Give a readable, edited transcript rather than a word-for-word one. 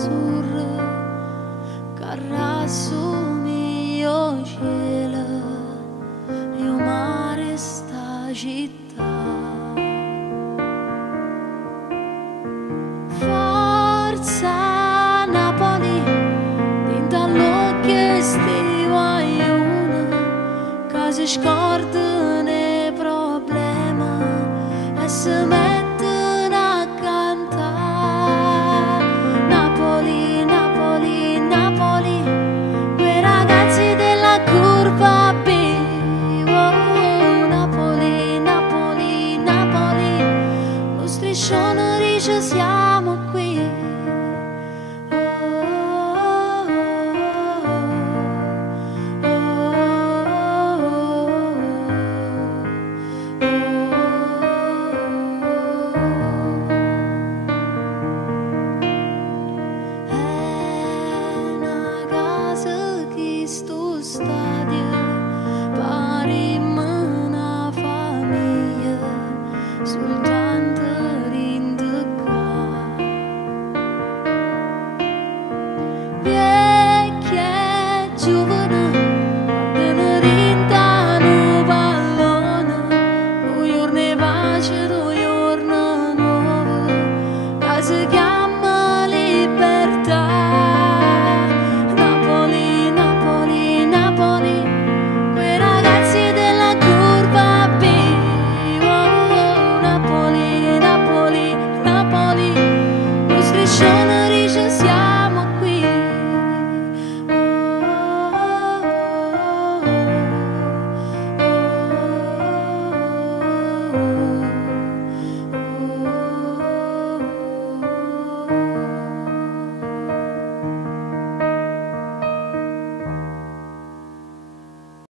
azzurre, carrazzo mio cielo, io mare sta città. Forza Napoli, dintre all'occhio sti guaione, che si scordano i problemi e si mettono a cantare. Napoli, Napoli, Napoli, quei ragazzi della curva B. Oh, Napoli, Napoli, Napoli, lo striscione dice siamo qui. È una casa che sto sta